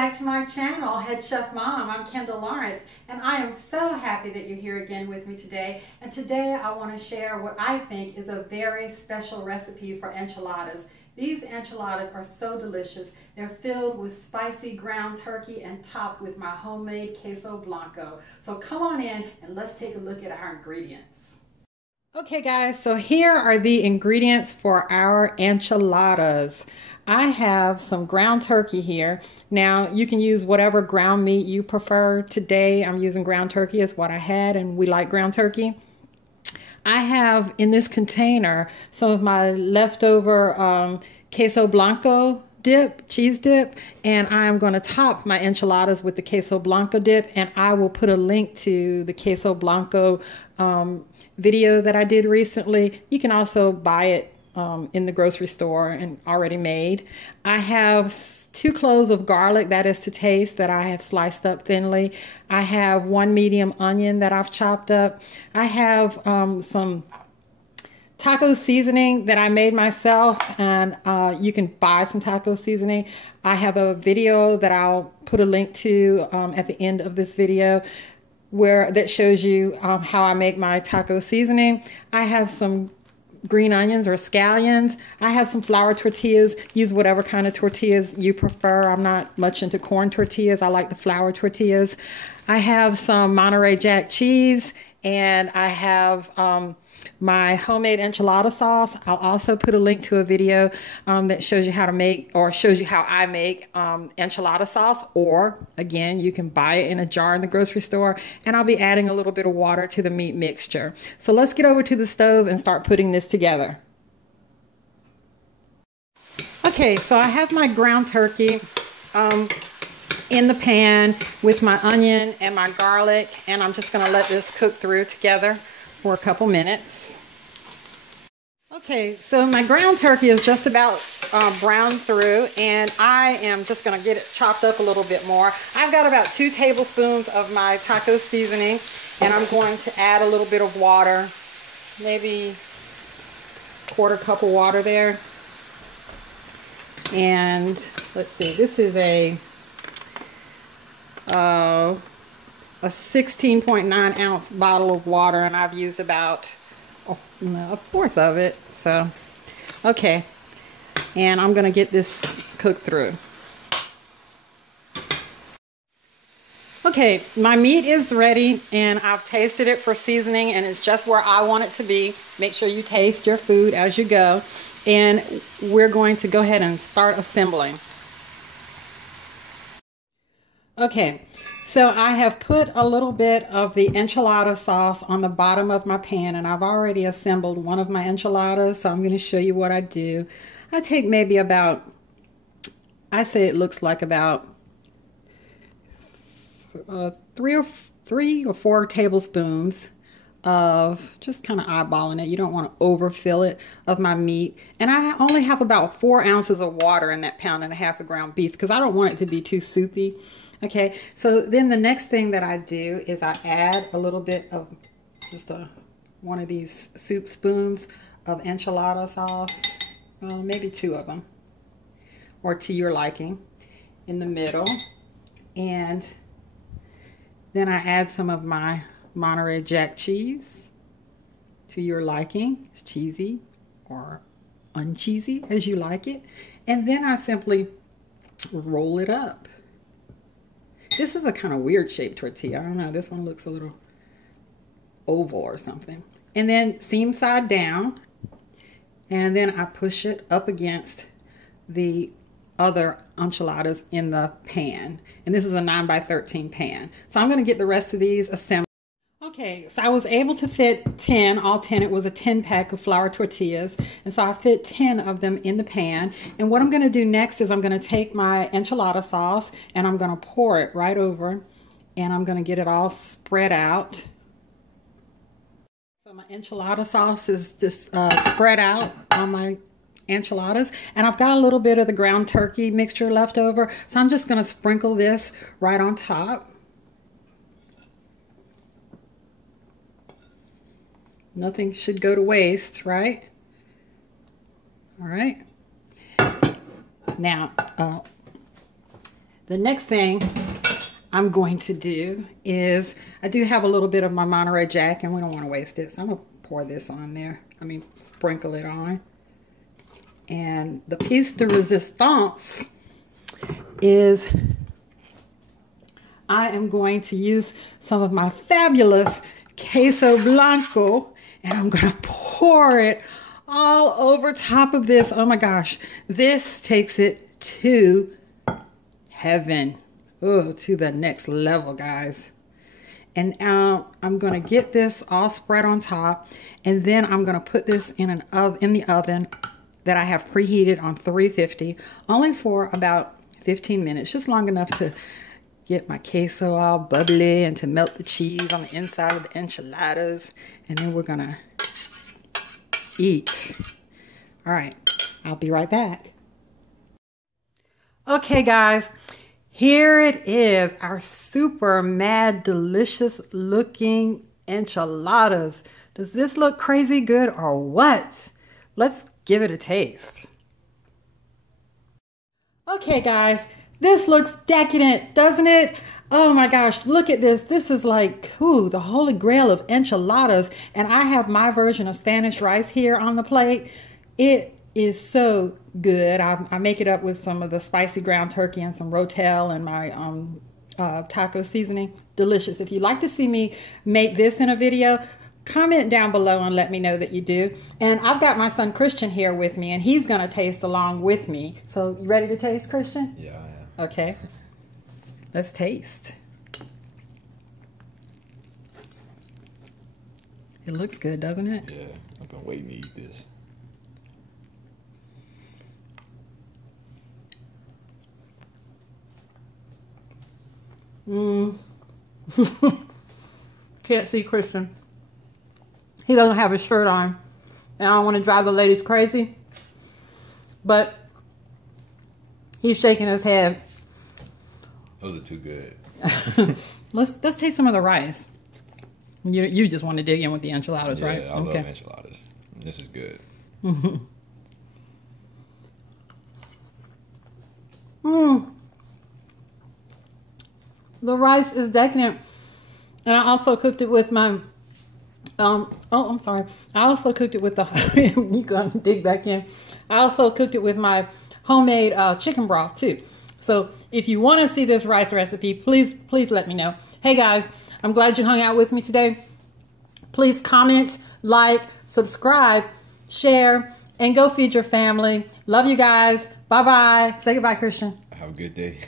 back to my channel, Head Chef Mom. I'm Kendall Lawrence, and I am so happy that you're here again with me today. And today I want to share what I think is a very special recipe for enchiladas. These enchiladas are so delicious. They're filled with spicy ground turkey and topped with my homemade queso blanco. So come on in and let's take a look at our ingredients. Okay guys, so here are the ingredients for our enchiladas. I have some ground turkey here. Now you can use whatever ground meat you prefer. Today I'm using ground turkey is what I had, and we like ground turkey. I have in this container some of my leftover queso blanco dip, cheese dip, and I'm going to top my enchiladas with the queso blanco dip, and I will put a link to the queso blanco video that I did recently. You can also buy it in the grocery store and already made. I have 2 cloves of garlic, that is to taste, that I have sliced up thinly. I have 1 medium onion that I've chopped up. I have some taco seasoning that I made myself, and you can buy some taco seasoning. I have a video that I'll put a link to at the end of this video that shows you how I make my taco seasoning. I have some green onions or scallions. I have some flour tortillas. Use whatever kind of tortillas you prefer. I'm not much into corn tortillas. I like the flour tortillas. I have some Monterey Jack cheese, and I have my homemade enchilada sauce. I'll also put a link to a video that shows you how to make, or shows you how I make enchilada sauce, or again, you can buy it in a jar in the grocery store, and I'll be adding a little bit of water to the meat mixture. So let's get over to the stove and start putting this together. Okay, so I have my ground turkey in the pan with my onion and my garlic, and I'm just going to let this cook through together for a couple minutes. Okay, so my ground turkey is just about browned through, and I am just going to get it chopped up a little bit more. I've got about 2 tablespoons of my taco seasoning, and I'm going to add a little bit of water, maybe 1/4 cup of water there. And let's see, this is a 16.9 ounce bottle of water, and I've used about a 1/4 of it. So okay, and I'm gonna get this cooked through. Okay, my meat is ready, and I've tasted it for seasoning, and it's just where I want it to be. Make sure you taste your food as you go, and we're going to go ahead and start assembling. Okay, so I have put a little bit of the enchilada sauce on the bottom of my pan, and I've already assembled one of my enchiladas, so I'm going to show you what I do. I take maybe about, I say it looks like about 3 or 4 tablespoons of, just kind of eyeballing it, you don't want to overfill it, of my meat. And I only have about 4 ounces of water in that 1.5 pounds of ground beef because I don't want it to be too soupy. Okay, so then the next thing that I do is I add a little bit of just one of these soup spoons of enchilada sauce, maybe 2 of them, or to your liking, in the middle. And then I add some of my Monterey Jack cheese to your liking. It's cheesy or uncheesy as you like it. And then I simply roll it up. This is a kind of weird shaped tortilla. I don't know, this one looks a little oval or something. And then seam side down, and then I push it up against the other enchiladas in the pan. And this is a 9x13 pan. So I'm going to get the rest of these assembled. Okay, so I was able to fit 10, all 10. It was a 10-pack of flour tortillas, and so I fit 10 of them in the pan. And what I'm going to do next is I'm going to take my enchilada sauce, and I'm going to pour it right over, and I'm going to get it all spread out. So my enchilada sauce is just spread out on my enchiladas, and I've got a little bit of the ground turkey mixture left over, so I'm just going to sprinkle this right on top. Nothing should go to waste, right? All right. Now, The next thing I'm going to do is, I do have a little bit of my Monterey Jack and we don't want to waste it. So I'm going to pour this on there. I mean, sprinkle it on. And the piece de resistance is I am going to use some of my fabulous queso blanco and I'm going to pour it all over top of this. Oh my gosh, this takes it to heaven. Oh, to the next level, guys. And I'm going to get this all spread on top, and then I'm going to put this in the oven that I have preheated on 350, only for about 15 minutes, just long enough to get my queso all bubbly and to melt the cheese on the inside of the enchiladas. And then we're going to eat. All right, I'll be right back. Okay, guys. Here it is, our super mad delicious looking enchiladas. Does this look crazy good or what? Let's give it a taste. Okay guys, this looks decadent, doesn't it? Oh my gosh, look at this. This is like, ooh, the holy grail of enchiladas. And I have my version of Spanish rice here on the plate. It is so good. I make it up with some of the spicy ground turkey and some rotel and my taco seasoning. Delicious. If you'd like to see me make this in a video, comment down below and let me know that you do. And I've got my son Christian here with me, and he's going to taste along with me. So you ready to taste, Christian? Yeah, I am. Okay. Let's taste. It looks good, doesn't it? Yeah, I've been waiting to eat this. Can't see Christian. He doesn't have his shirt on. And I don't want to drive the ladies crazy. But he's shaking his head. Those are too good. Let's taste some of the rice. You just want to dig in with the enchiladas, yeah, right? I love enchiladas. This is good. The rice is decadent. And I also cooked it with my, I'm sorry. I also cooked it with the, you gonna dig back in. I also cooked it with my homemade chicken broth too. So if you want to see this rice recipe, please let me know. Hey guys, I'm glad you hung out with me today. Please comment, like, subscribe, share, and go feed your family. Love you guys. Bye-bye. Say goodbye, Christian. Have a good day.